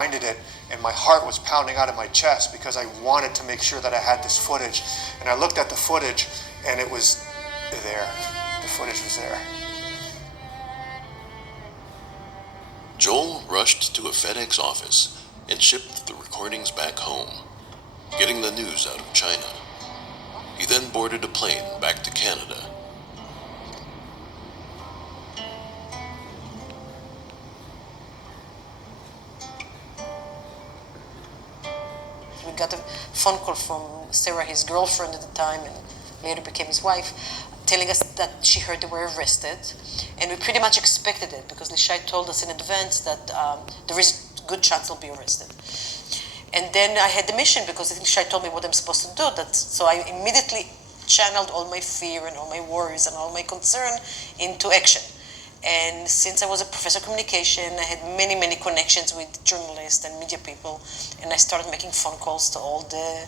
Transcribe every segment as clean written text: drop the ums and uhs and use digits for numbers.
It, and my heart was pounding out of my chest because I wanted to make sure that I had this footage. And I looked at the footage, and it was there. The footage was there. Joel rushed to a FedEx office and shipped the recordings back home, getting the news out of China. He then boarded a plane back to Canada. We got a phone call from Sarah, his girlfriend at the time, and later became his wife, telling us that she heard they were arrested. And we pretty much expected it because Lishai told us in advance that there is a good chance they'll be arrested. And then I had the mission because Lishai told me what I'm supposed to do. So I immediately channeled all my fear and all my worries and all my concern into action. And since I was a professor of communication, I had many, many connections with journalists and media people, and I started making phone calls to all the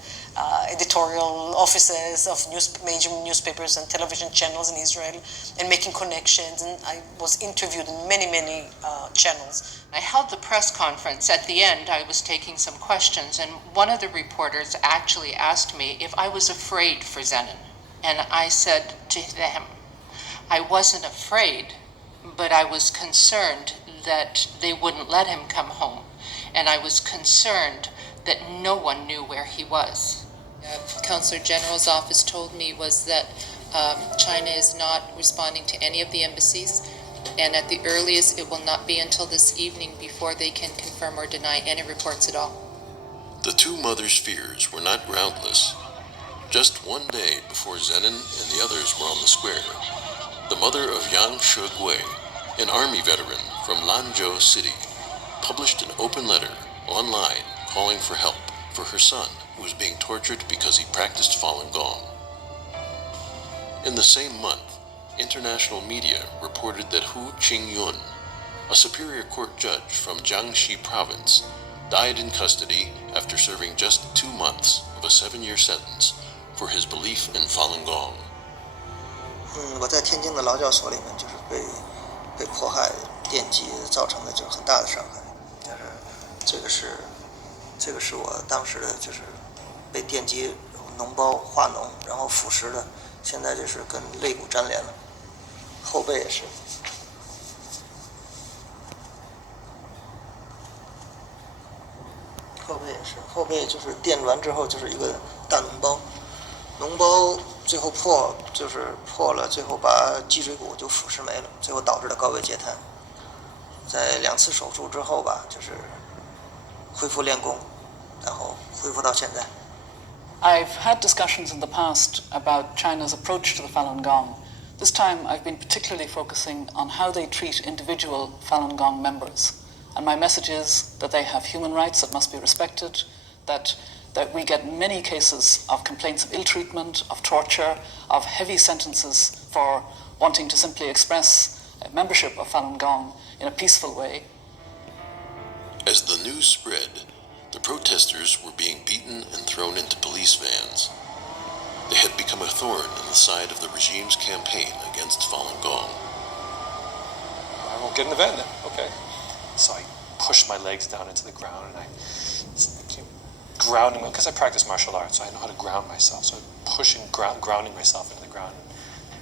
editorial offices of major newspapers and television channels in Israel, and making connections, and I was interviewed in many, many channels. I held the press conference. At the end, I was taking some questions, and one of the reporters actually asked me if I was afraid for Zenon. And I said to them, I wasn't afraid, but I was concerned that they wouldn't let him come home. And I was concerned that no one knew where he was. Consular General's office told me was that China is not responding to any of the embassies, and at the earliest it will not be until this evening before they can confirm or deny any reports at all. The two mothers' fears were not groundless. Just one day before Zenon and the others were on the square, the mother of Yang Shegui, an army veteran from Lanzhou City, published an open letter online calling for help for her son, who was being tortured because he practiced Falun Gong. In the same month, international media reported that Hu Qingyun, a Superior Court judge from Jiangxi province, died in custody after serving just 2 months of a 7-year sentence for his belief in Falun Gong. 我在天津的劳教所里面，就是被迫害、电击造成的就是很大的伤害，就是这个是我当时的就是被电击脓包化脓，然后腐蚀的，现在就是跟肋骨粘连了，后背也是。后背也是，后背就是电完之后就是一个大脓包，脓包最后破了，最后把脊椎骨就腐蚀没了，最后导致了高位截瘫。在2次手术之后吧，就是恢复练功，然后恢复到现在。I've had discussions in the past about China's approach to the Falun Gong. This time I've been particularly focusing on how they treat individual Falun Gong members. And my message is that they have human rights that must be respected, that we get many cases of complaints of ill treatment, of torture, of heavy sentences for wanting to simply express membership of Falun Gong in a peaceful way. As the news spread, the protesters were being beaten and thrown into police vans. They had become a thorn in the side of the regime's campaign against Falun Gong. I won't get in the van then, okay. So I pushed my legs down into the ground and I became grounding, because I practice martial arts, so I know how to ground myself. So grounding myself into the ground.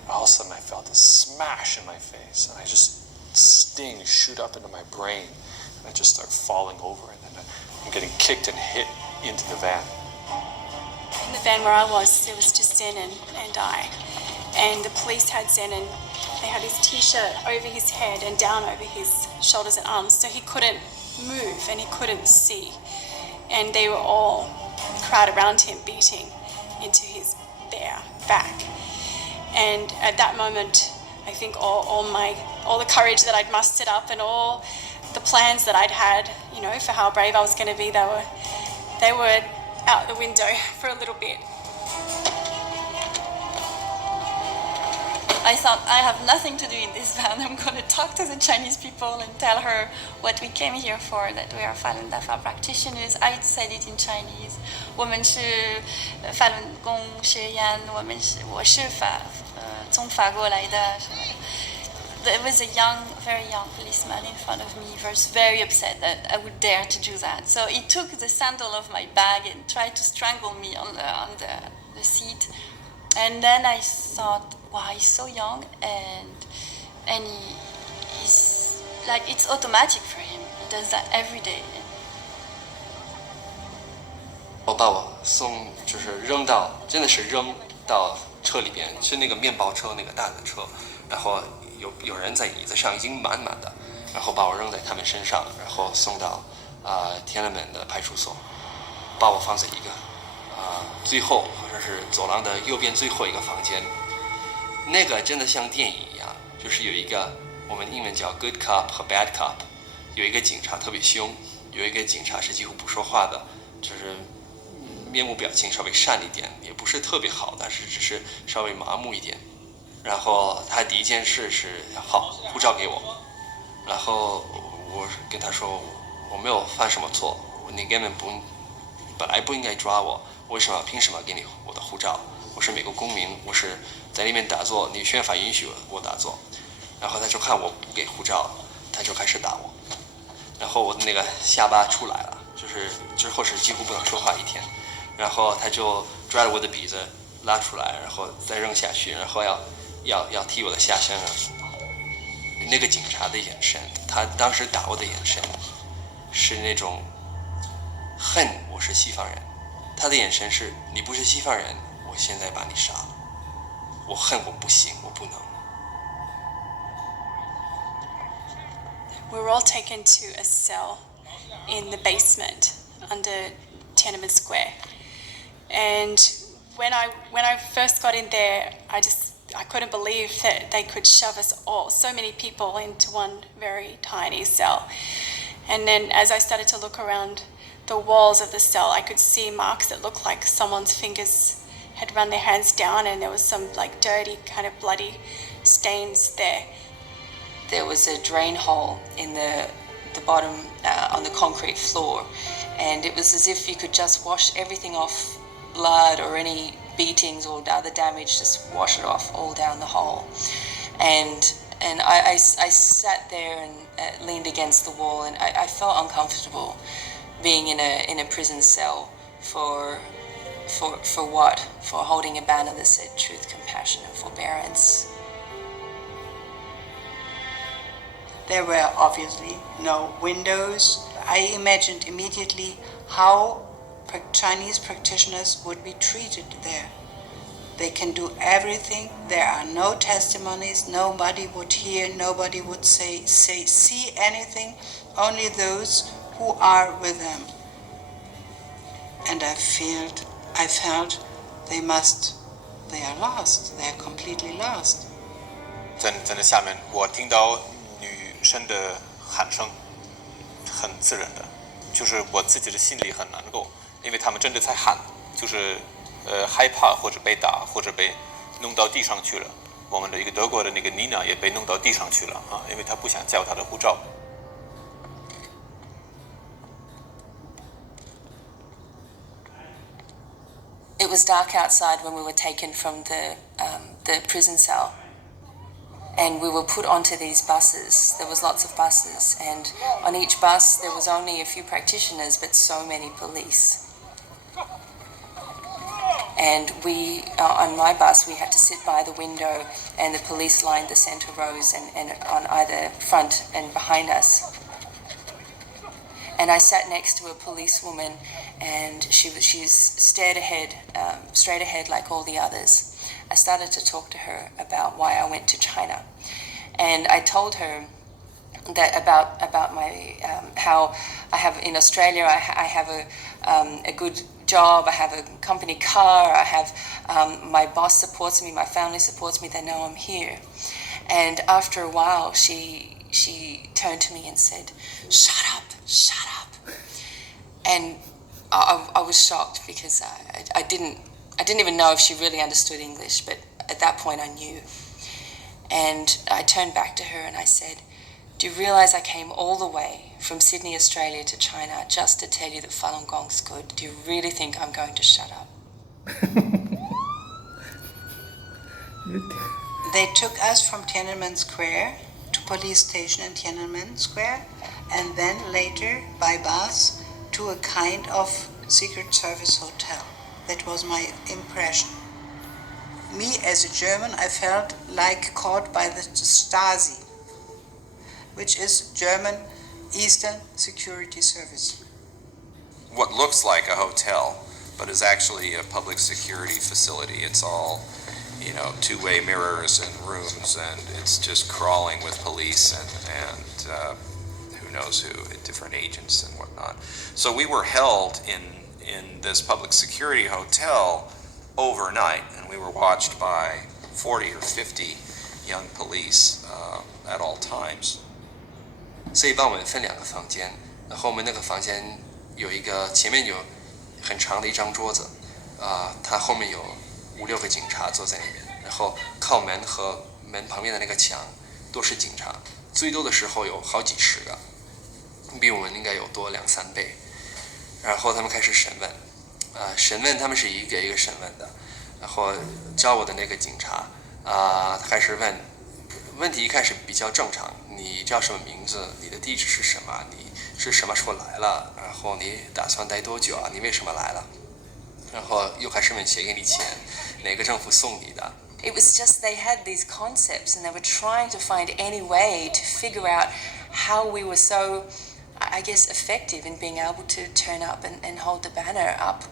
And all of a sudden I felt this smash in my face, and I just sting shoot up into my brain, and I just start falling over, and then I'm getting kicked and hit into the van. In the van where I was, there was just Zenon and I, and the police had Zenon. They had his t-shirt over his head and down over his shoulders and arms, so he couldn't move and he couldn't see. And they were all crowded around him, beating into his bare back. And at that moment, I think all the courage that I'd mustered up and all the plans that I'd had, you know, for how brave I was going to be, they were out the window for a little bit. I thought, I have nothing to do in this van. I'm going to talk to the Chinese people and tell her what we came here for, that we are Falun Dafa practitioners. I said it in Chinese. 我们是法轮功学员，我是从法国来的什么的。there was a very young policeman in front of me. He was very upset that I would dare to do that. So he took the sandal of my bag and tried to strangle me on the seat. And then I thought, wow, he's so young, and he's like, it's automatic for him. He does that every day. 我把我就是扔到，真的是扔到车里边，是那个面包车，那个大的车，然后有人在椅子上已经满满的，然后把我扔在他们身上，然后送到天安门的派出所，把我放在一个最后或者是走廊的右边最后一个房间，那个真的像电影一样，就是有一个我们英文叫 good cop 和 bad cop， 有一个警察特别凶，有一个警察是几乎不说话的，就是面部表情稍微善一点，也不是特别好，但是只是稍微麻木一点。然后他第一件事是好，护照给我。然后我跟他说我没有犯什么错，你根本本来不应该抓我，为什么凭什么给你我的护照？我是美国公民，我是在那边打坐，你宪法允许我打坐。然后他就看我不给护照，他就开始打我。然后我的那个下巴出来了，就是之后是几乎不能说话一天。然后他就抓着我的鼻子拉出来，然后再扔下去，然后要踢我的下身。那个警察的眼神，他当时打我的眼神是那种恨我是西方人，他的眼神是你不是西方人，我现在把你杀了。我恨我不行，我不能。We were all taken to a cell in the basement under Tiananmen Square. And when I first got in there, I couldn't believe that they could shove us all, so many people, into one very tiny cell. And then as I started to look around the walls of the cell, I could see marks that looked like someone's fingers had run their hands down, and there was some like dirty kind of bloody stains there. There was a drain hole in the bottom on the concrete floor, and it was as if you could just wash everything off, blood or any beatings or other damage, just wash it off all down the hole. And I sat there and leaned against the wall, and I felt uncomfortable being in a prison cell for what? For holding a banner that said truth, compassion and forbearance. There were obviously no windows. I imagined immediately how Chinese practitioners would be treated there. They can do everything. There are no testimonies. Nobody would hear. Nobody would see anything. Only those who are with them. And I felt they are lost. They are completely lost. 在那下面，我听到女生的喊声，很自然的，就是我自己的心里很难过，因为他们真的在喊，就是害怕或者被打或者被弄到地上去了。我们的一个德国的那个妮娜也被弄到地上去了啊，因为她不想交她的护照。It was dark outside when we were taken from the prison cell. And we were put onto these buses. There was lots of buses, and on each bus there was only a few practitioners, but so many police. And we, on my bus, we had to sit by the window, and the police lined the center rows and on either front and behind us. And I sat next to a policewoman, and she stared ahead, straight ahead like all the others. I started to talk to her about why I went to China, and I told her that about my how I have in Australia I have a good job, I have a company car, I have my boss supports me, my family supports me, they know I'm here. And after a while she turned to me and said, shut up. And I was shocked because I didn't even know if she really understood English, but at that point I knew. And I turned back to her and I said, do you realize I came all the way from Sydney, Australia to China just to tell you that Falun Gong's good? Do you really think I'm going to shut up? They took us from Tiananmen Square police station in Tiananmen Square, and then later by bus to a kind of Secret Service hotel. That was my impression. Me as a German, I felt like caught by the Stasi, which is German Eastern Security Service. What looks like a hotel, but is actually a public security facility. It's all, two-way mirrors and rooms, and it's just crawling with police and who knows who, different agents and whatnot. So we were held in this public security hotel overnight, and we were watched by 40 or 50 young police at all times. 所以把我们分2个房间，然后我们那个房间有一个前面有很长的一张桌子，它后面有5、6个警察坐在里面，然后靠门和门旁边的那个墙都是警察，最多的时候有好几十个，比我们应该有多2、3倍。然后他们开始审问，审问他们是一个一个审问的，然后招我的那个警察他开始问，问题一开始比较正常，你叫什么名字？你的地址是什么？你是什么时候来了？然后你打算待多久啊？你为什么来了？然后又开始问谁给你钱，哪个政府送你的？ It was just they had these concepts and they were trying to find any way to figure out how we were so, I guess, effective in being able to turn up and hold the banner up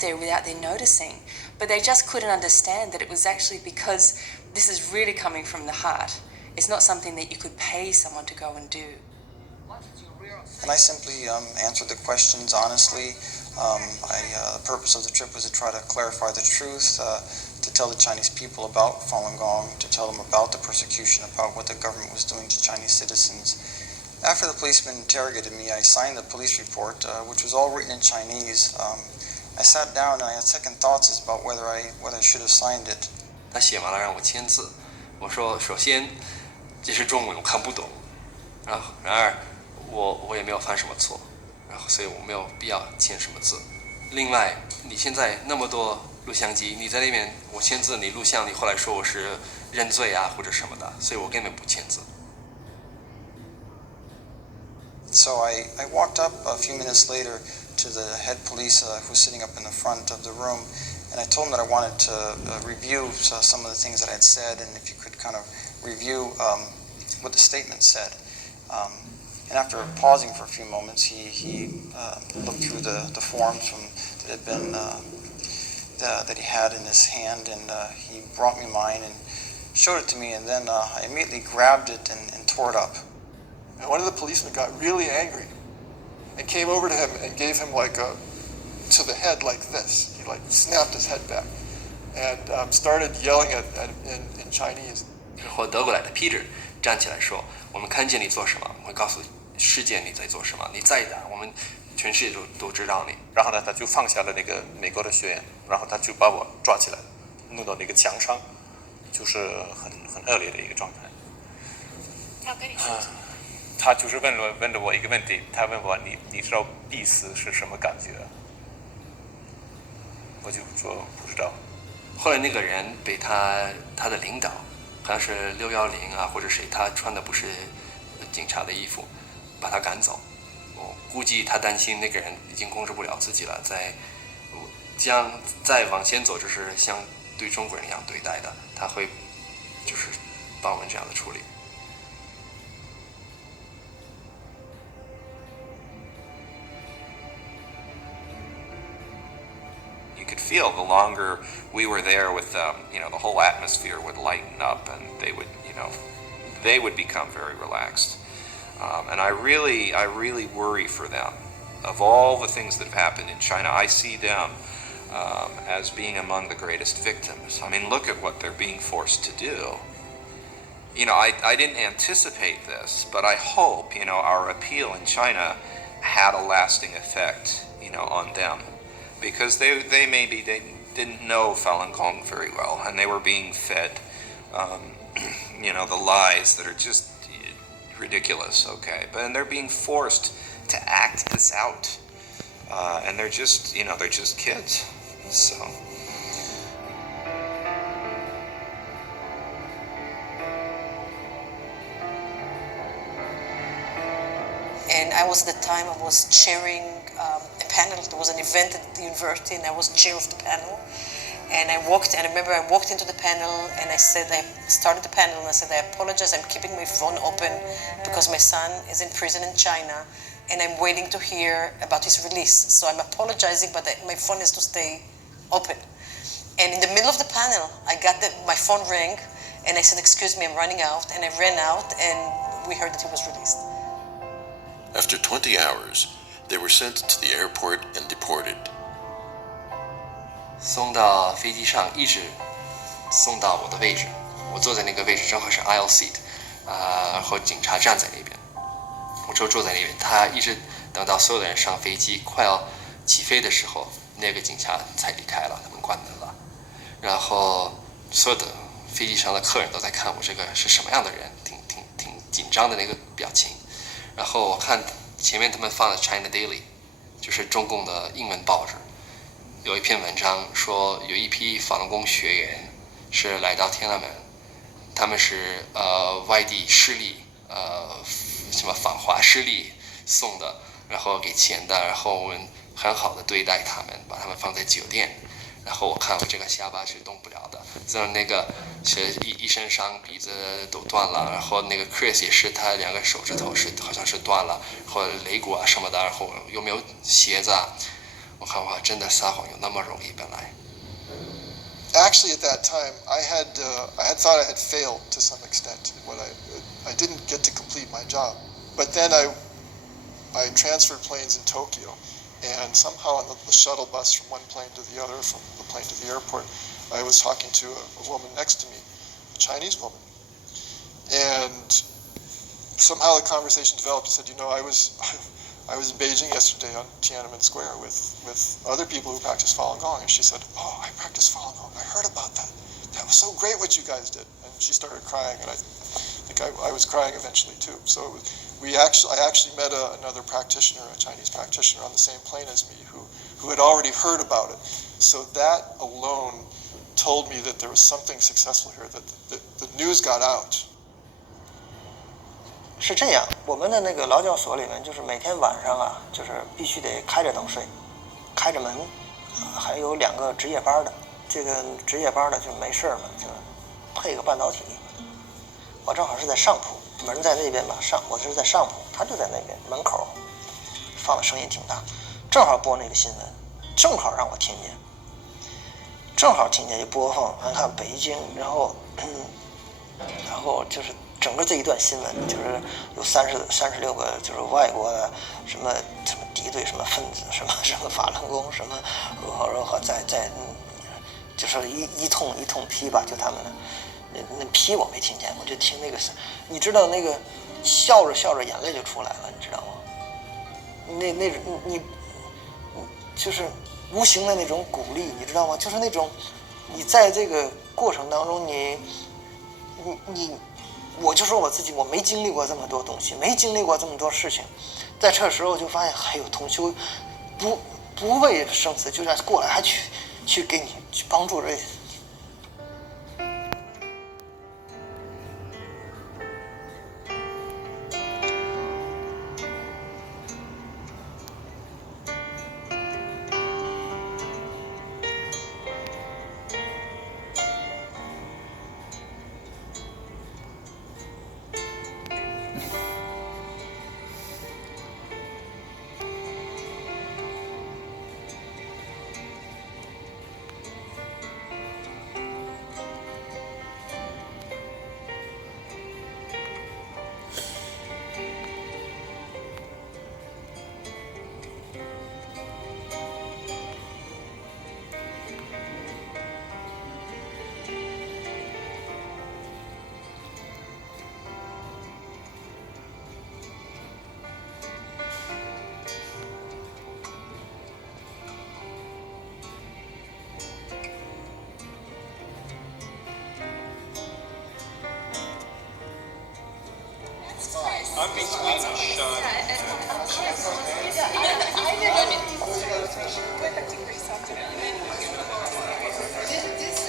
there without them noticing. But they just couldn't understand that it was actually because this is really coming from the heart. It's not something that you could pay someone to go and do. And I simply answered the questions honestly. The purpose of the trip was to try to clarify the truth, to tell the Chinese people about Falun Gong, to tell them about the persecution, about what the government was doing to Chinese citizens. After the policeman interrogated me, I signed the police report, which was all written in Chinese. I sat down and I had second thoughts about whether I should have signed it. 他写完了让我签字，我说首先这是中文我看不懂，然而我也没有犯什么错，然后所以我没有必要签什么字。另外，你现在那么多录像机，你在那边我签字，你录像，你后来说我是认罪啊或者什么的，所以我根本不签字。So I walked up a few minutes later to the head police who was sitting up in the front of the room, and I told him that I wanted to review some of the things that I had said, and if you could kind of review what the statement said. And after pausing for a few moments, he looked through the forms that had been that he had in his hand, and he brought me mine and showed it to me, and then I immediately grabbed it and tore it up. And one of the policemen got really angry and came over to him and gave him to the head like this. He snapped his head back and started yelling in Chinese. 然后德国来的 Peter 站起来说：“我们看见你做什么，我会告诉世界你在做什么。你再打，我们全世界都知道你。”然后呢，他就放下了那个美国的学员，然后他就把我抓起来，弄到那个墙上，就是很恶劣的一个状态。他跟你说什么？他就是问了我一个问题，他问我你知道必死是什么感觉？我就说不知道。后来那个人被他的领导，好像是610啊或者谁，他穿的不是警察的衣服，把他赶走。我估计他担心那个人已经控制不了自己了，再往前走就是像对中国人一样对待的，他会就是把我们这样的处理。Could feel the longer we were there with them, the whole atmosphere would lighten up and they would become very relaxed. And I really worry for them. Of all the things that have happened in China, I see them as being among the greatest victims. I mean, look at what they're being forced to do. I didn't anticipate this, but I hope, our appeal in China had a lasting effect, on them. Because they didn't know Falun Gong very well, and they were being fed, the lies that are just ridiculous. Okay, but they're being forced to act this out, and they're just kids. So. was at the time, I was chairing a panel. There was an event at the university, and I was chair of the panel. And I remember I walked into the panel, and I started the panel, and I said, I apologize, I'm keeping my phone open because my son is in prison in China, and I'm waiting to hear about his release. So I'm apologizing, but my phone has to stay open. And in the middle of the panel, my phone rang, and I said, excuse me, I'm running out. And I ran out, and we heard that he was released. After 20 hours, they were sent to the airport and deported. 送到飞机上，一直送到我的位置，我坐在那个位置正好是 aisle seat，然后警察站在那边，我就坐在那边。他一直等到所有的人上飞机快要起飞的时候，那个警察才离开了，他们关门了。然后所有的飞机上的客人都在看我这个是什么样的人，挺紧张的那个表情。然后我看前面他们放的 China Daily， 就是中共的英文报纸。有一篇文章说，有一批法轮功学员是来到天安门，他们是外地势力什么反华势力送的，然后给钱的，然后我们很好的对待他们，把他们放在酒店，然后我看我这个下巴是动不了的，像那个是一身伤，鼻子都断了，然后那个 Chris 也是他2个手指头好像是断了，或者肋骨啊什么的，然后有没有鞋子啊？我看哇，真的撒谎有那么容易本来。Actually, at that time, I had thought I had failed to some extent. I didn't get to complete my job, but then I transferred planes in Tokyo, and somehow on the shuttle bus from one plane to the other, from the plane to the airport, I was talking to a woman next to me, a Chinese woman, and somehow the conversation developed. She said, I was in Beijing yesterday on Tiananmen Square with other people who practice Falun Gong, and she said, "Oh, I practice Falun Gong. I heard about that. That was so great what you guys did." And she started crying, and I think I was crying eventually too. So I actually met another practitioner, a Chinese practitioner, on the same plane as me, who had already heard about it. So that alone told me that there was something successful here, that the news got out. 是这样，我们的那个劳教所里面，就是每天晚上啊，就是必须得开着灯睡，开着门，还有2个值夜班的。这个值夜班的就没事嘛，就配个半导体。我正好是在上铺，门在那边嘛，我是在上铺，他就在那边门口，放的声音挺大，正好播那个新闻，正好让我听见，正好听见就播放，看北京，然后就是。整个这一段新闻就是有36个，就是外国的什么敌对什么分子，什么法轮功，什么如何在就是一通批吧，就他们那批我没听见，我就听那个你知道那个笑着眼泪就出来了，你知道吗？你就是无形的那种鼓励，你知道吗？就是那种你在这个过程当中，我就说我自己，我没经历过这么多东西，没经历过这么多事情，在这时候就发现还有同修不为生死，就这样过来还去给你去帮助这。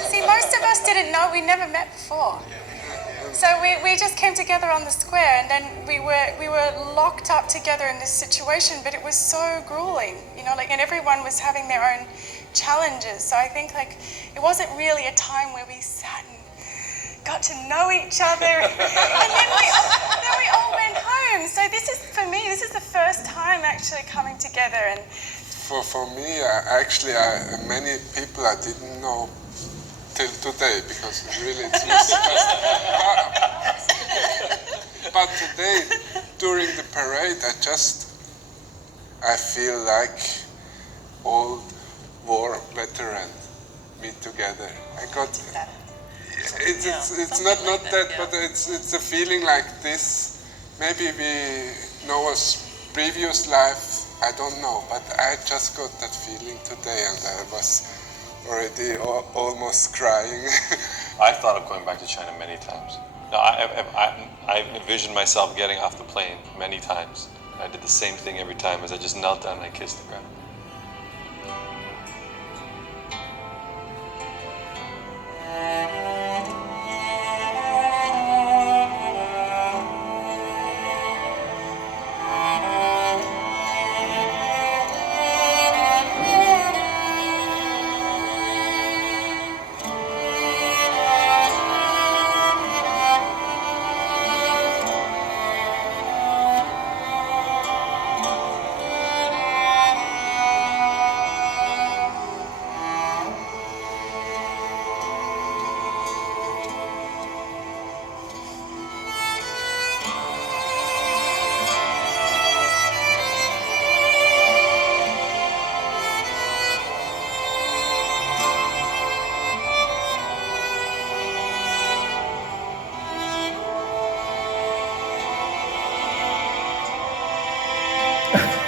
See, most of us didn't know. We never met before. So we just came together on the square, and then we were locked up together in this situation, but it was so grueling, you know, like, and everyone was having their own challenges. So I think, like, it wasn't really a time where we sat and got to know each other, and then we all went home. So this is, for me, this is the first time actually coming together. And for me, many people I didn't know till today, because really it was but today, during the parade, I feel like old war veteran meet together. I got it's not that, but it's a feeling like this. Maybe we know us previous life, I don't know, but I just got that feeling today, and I was already almost crying. I've thought of going back to China many times. No, I envisioned myself getting off the plane many times. I did the same thing every time, as I just knelt down and I kissed the ground.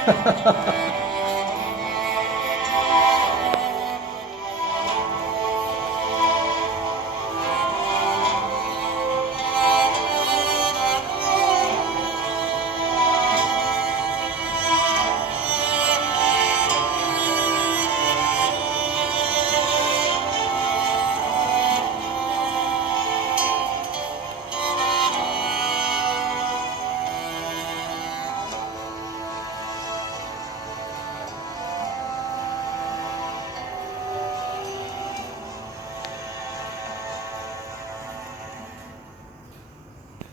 Ha ha ha.